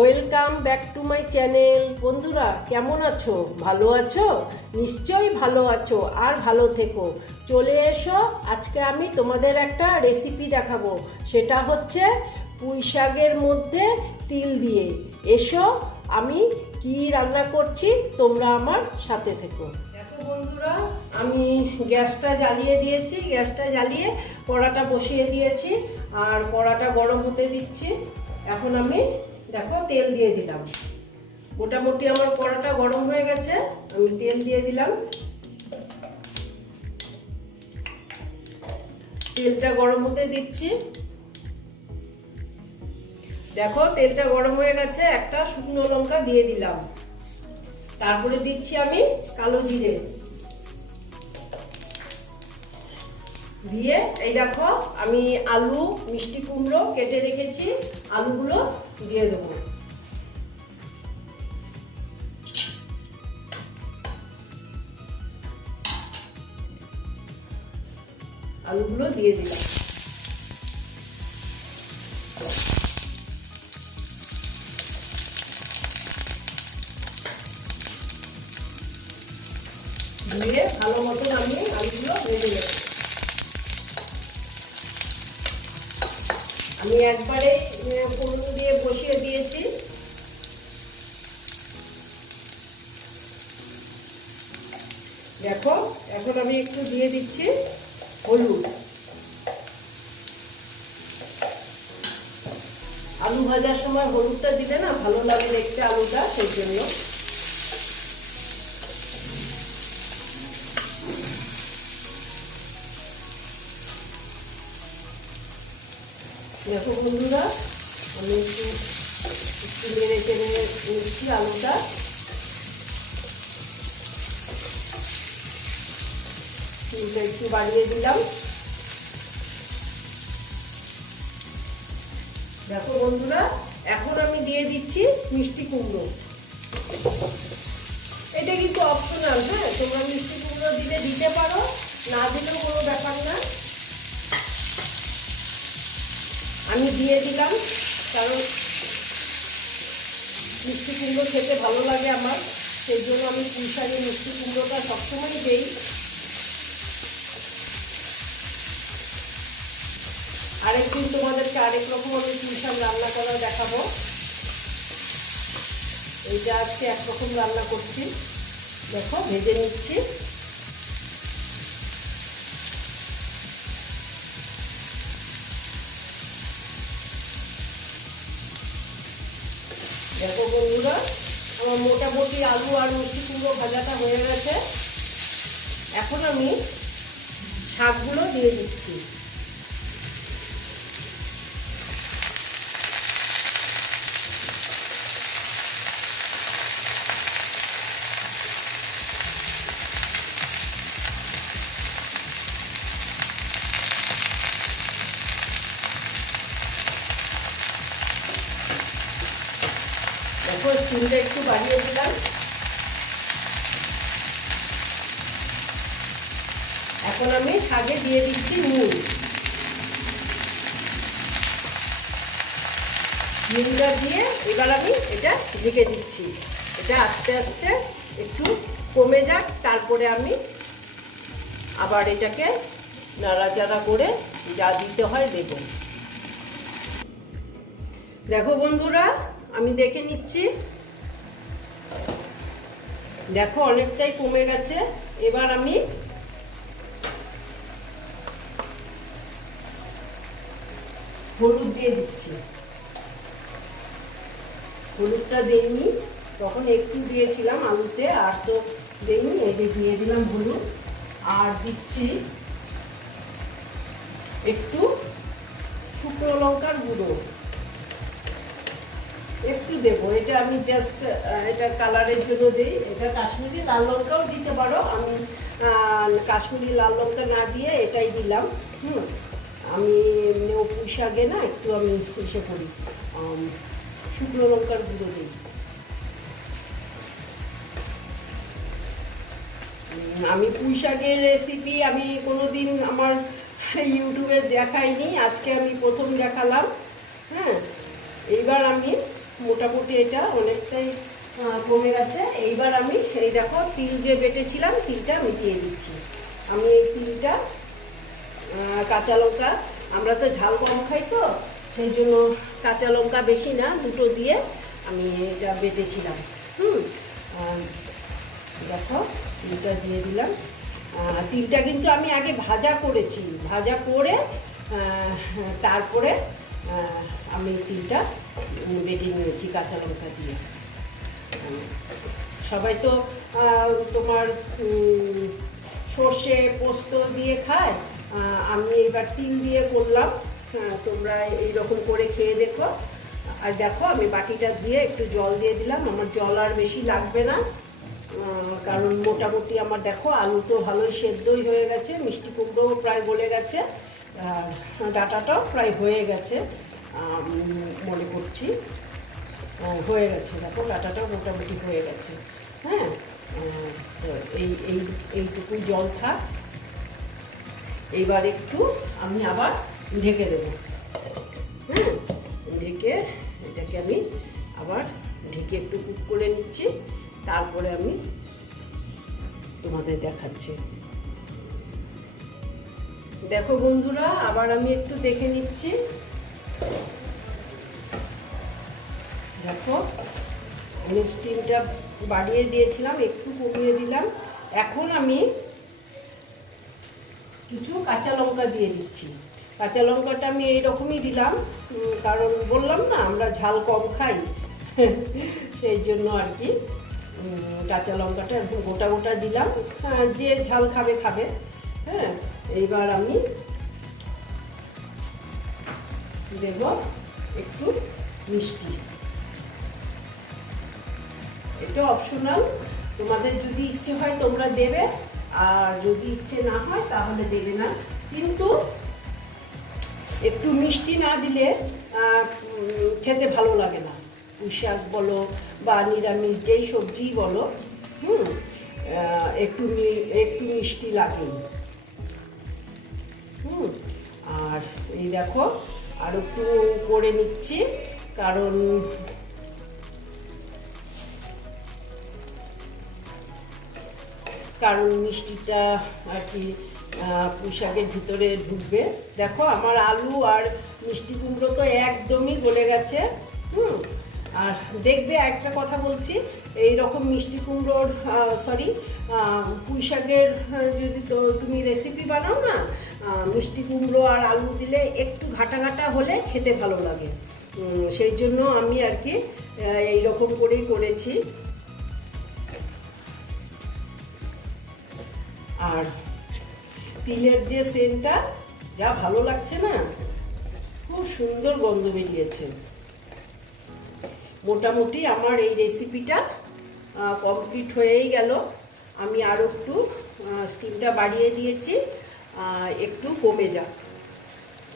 Welcome back to my channel বন্ধুরা, কেমন আছো? ভালো আছো? নিশ্চয়ই ভালো আছো আর ভালো থেকো। চলে এসো, আজকে আমি তোমাদের একটা রেসিপি দেখাবো। সেটা হচ্ছে পুঁই শাকের মধ্যে তিল দিয়ে। এসো, আমি কি রান্না করছি তোমরা আমার সাথে থেকো। দেখো বন্ধুরা, আমি গ্যাসটা জ্বালিয়ে দিয়েছি। গ্যাসটা জ্বালিয়ে কড়াটা বসিয়ে দিয়েছি। আর কড়াটা গরম হতে দিচ্ছি। এখন আমি দেখো, তেল দিয়ে দিলাম। মোটামুটি আমার কড়াটা গরম হয়ে গেছে, আমি তেল দিয়ে দিলাম। তেলটা গরম হতে দিচ্ছি। দেখো, তেলটা গরম হয়ে গেছে, একটা শুকনো লঙ্কা দিয়ে দিলাম। তারপরে দিচ্ছি আমি কালো জিরে। দিয়ে, এই দেখো, আমি আলু, মিষ্টি কুমড়ো কেটে রেখেছি, আলুগুলো দিয়ে দেবো। আলুগুলো দিয়ে দিলাম। দিয়ে ভালো মতন আমি আলুগুলো ভেজে নেব। আমি একবারে ফোড়ন দিয়ে বসিয়ে দিয়েছি। দেখো, এখন আমি একটু দিয়ে দিচ্ছি হলুদ। আলু ভাজার সময় হলুদটা দিলে না ভালো লাগে দেখতে আলুটা, সেই জন্য। দেখো বন্ধুরা, আমি একটু একটু নেড়ে চেড়ে নিচ্ছি আলুটা। চুলটা একটু বাড়িয়ে দিলাম। দেখো বন্ধুরা, এখন আমি দিয়ে দিচ্ছি মিষ্টি কুমড়ো। এটা কিন্তু অপশনাল হ্যাঁ? তোমরা মিষ্টি কুমড়ো দিলে দিতে পারো, না দিলেও কোনো ব্যাপার না। আমি দিয়ে দিলাম, কারণ মিষ্টি কুমড়ো খেতে ভালো লাগে আমার। সেই জন্য আমি পুঁশারি মিষ্টি কুমড়োটা সবসময় দিই। আরেকদিন তোমাদেরকে আরেক রকম আমি পুঁশাক রান্না করা দেখাবো। এইটা আজকে একরকম রান্না করছি। দেখো, ভেজে নিচ্ছি। দেখো বন্ধুরা, আমার মোটামুটি আলু আর মিষ্টি কুমড়ো ভাজাটা হয়ে গেছে। এখন আমি শাকগুলো দিয়ে দিচ্ছি। দেখো স্টিমটা একটু বাড়িয়ে দিলাম। এখন আমি শাকে দিয়ে দিচ্ছি নুন। নুনটা দিয়ে এবার আমি এটা ঢেকে দিচ্ছি। এটা আস্তে আস্তে একটু কমে যাক, তারপরে আমি আবার এটাকে নাড়াচাড়া করে যা দিতে হয় দেব। দেখো বন্ধুরা আমি দেখে নিচ্ছি। দেখো, অনেকটাই কমে গেছে। এবার আমি হলুদ দিয়ে দিচ্ছি। হলুদটা দিইনি, তখন একটু দিয়েছিলাম আলুতে, আর তো দিইনি, এই যে দিয়ে দিলাম হলুদ। আর দিচ্ছি একটু শুকনো লঙ্কার গুঁড়ো। একটু দেবো। এটা আমি জাস্ট এটা কালারের জন্য দিই। এটা কাশ্মীরি লাল লঙ্কাও দিতে পারো। আমি কাশ্মীরি লাল লঙ্কা না দিয়ে এটাই দিলাম। হুম, আমি পুঁই শাকে না একটু আমি ইসে করি শুকনো লঙ্কার গুঁড়ো দিই। আমি পুঁই শাকের রেসিপি আমি কোনোদিন আমার ইউটিউবে দেখাইনি। আজকে আমি প্রথম দেখালাম। হ্যাঁ এইবার আমি মোটামুটি এটা অনেকটাই কমে গেছে। এইবার আমি, এই দেখো, তিল যে বেটেছিলাম, তিলটা আমি দিয়ে দিচ্ছি। আমি এই তিলটা কাঁচা লঙ্কা, আমরা তো ঝাল কম খাই তো, সেই জন্য কাঁচা লঙ্কা বেশি না, দুটো দিয়ে আমি এটা বেটেছিলাম। হুম দেখো, তিলটা দিয়ে দিলাম। তিলটা কিন্তু আমি আগে ভাজা করেছি। ভাজা করে তারপরে আমি তিলটা বেটে নিয়েছি কাঁচা লঙ্কা দিয়ে। সবাই তো তোমার সর্ষে পোস্ত দিয়ে খায়। আমি এবার তিল দিয়ে করলাম। তোমরা এইরকম করে খেয়ে দেখো। আর দেখো, আমি বাটিটা দিয়ে একটু জল দিয়ে দিলাম। আমার জল আর বেশি লাগবে না। কারণ মোটামুটি আমার দেখো, আলু তো ভালোই সেদ্ধই হয়ে গেছে, মিষ্টি কুমড়োও প্রায় গলে গেছে। ডাটাটাও প্রায় হয়ে গেছে মনে করছি। হয়ে গেছে, দেখো, ডাটাটাও মোটামুটি হয়ে গেছে। হ্যাঁ? এই এই এইটুকু জল থাক। এইবার একটু আমি আবার ঢেকে দেবো। হ্যাঁ? ঢেকে এটাকে আমি আবার ঢেকে একটু কুক করে নিচ্ছি। তারপরে আমি তোমাদের দেখাচ্ছি। দেখো বন্ধুরা আবার আমি একটু দেখে নিচ্ছি। দেখো আমি স্টিমটা বাড়িয়ে দিয়েছিলাম একটু কমিয়ে দিলাম। এখন আমি কিছু কাঁচা লঙ্কা দিয়ে দিচ্ছি। কাঁচা লঙ্কাটা আমি এইরকমই দিলাম কারণ বললাম না আমরা ঝাল কম খাই। সেই জন্য আর কি কাঁচা লঙ্কাটা গোটা গোটা দিলাম। হ্যাঁ, যে ঝাল খাবে খাবে। হ্যাঁ এইবার আমি দেব একটু মিষ্টি। এটা অপশনাল তোমাদের যদি ইচ্ছে হয় তোমরা দেবে, আর যদি ইচ্ছে না হয় তাহলে দেবে না। কিন্তু একটু মিষ্টি না দিলে খেতে ভালো লাগে না। শাক বলো বা নিরামিষ যেই সবজিই বলো, হুম একটু একটু মিষ্টি লাগে হুম আর এই দেখো আর একটু করে নিচ্ছি কারণ কারণ মিষ্টিটা আর কি আহ, পুঁই শাকের ভিতরে ঢুকবে। দেখো আমার আলু আর মিষ্টি কুমড়ো তো একদমই গলে গেছে হুম আর দেখবে একটা কথা বলছি এই রকম মিষ্টি কুমড়োর সরি পুঁই শাকের যদি তো তুমি রেসিপি বানাও না মিষ্টি কুমড়ো আর আলু দিলে একটু ঘাটা ঘাটা হলে খেতে ভালো লাগে। সেই জন্য আমি আর কি এই রকম করেই করেছি। আর তিলের যে সেন্টটা, যা ভালো লাগছে না, খুব সুন্দর গন্ধ বেরিয়েছে। মোটামুটি আমার এই রেসিপিটা কমপ্লিট হয়েই গেল। আমি আরও একটু স্টিমটা বাড়িয়ে দিয়েছি। একটু কমে যাক।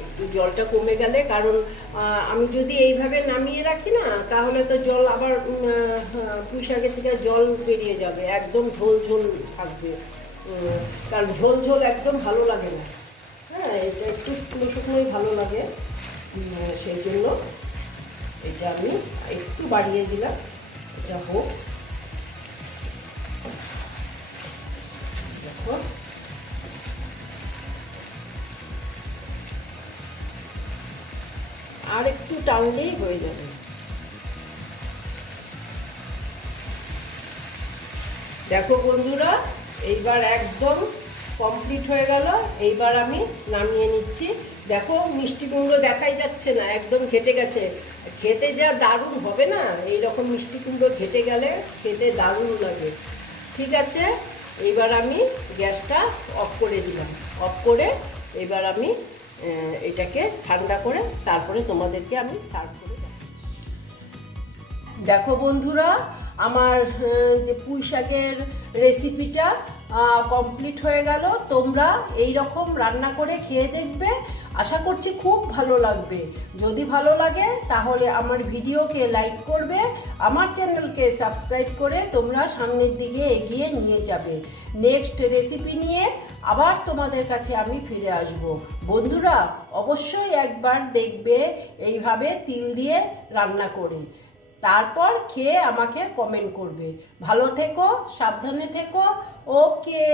একটু জলটা কমে গেলে কারণ আমি যদি এইভাবে নামিয়ে রাখি না তাহলে তো জল আবার উম, আহ, পুঁই শাকের থেকে জল বেরিয়ে যাবে একদম ঝোল ঝোল থাকবে। কারণ ঝোল ঝোল একদম ভালো লাগে না। হ্যাঁ এটা একটু শুকনো শুকনোই ভালো লাগে। সেই জন্য এটা আমি একটু বাড়িয়ে দিলাম। এটা হোক। দেখো। আর একটু টানলেই হয়ে যাবে। দেখো বন্ধুরা, এইবার একদম কমপ্লিট হয়ে গেল। এইবার আমি নামিয়ে নিচ্ছি। দেখো, মিষ্টি কুমড়ো দেখাই যাচ্ছে না, একদম ঘেটে গেছে। খেতে যা দারুণ হবে না? এই রকম মিষ্টি কুমড়ো ঘেটে গেলে খেতে দারুণ লাগে। ঠিক আছে? এইবার আমি গ্যাসটা অফ করে দিলাম। অফ করে এবার আমি এটাকে ঠান্ডা করে তারপরে তোমাদেরকে আমি সার্ভ করে। দেখো বন্ধুরা, আমার যে পুঁই শাকের রেসিপিটা কমপ্লিট হয়ে গেল তোমরা এই রকম রান্না করে খেয়ে দেখবে আশা করছি খুব ভালো লাগবে। যদি ভালো লাগে, তাহলে আমার ভিডিওকে লাইক করবে, আমার চ্যানেলকে সাবস্ক্রাইব করে তোমরা সামনের দিকে এগিয়ে নিয়ে যাবে। নেক্সট রেসিপি নিয়ে আবার তোমাদের কাছে আমি ফিরে আসব। বন্ধুরা, অবশ্যই একবার দেখবে এইভাবে তিল দিয়ে রান্না করে। তারপর খেয়ে আমাকে কমেন্ট করবে। ভালো থেকো, সাবধানে থেকো। ওকে।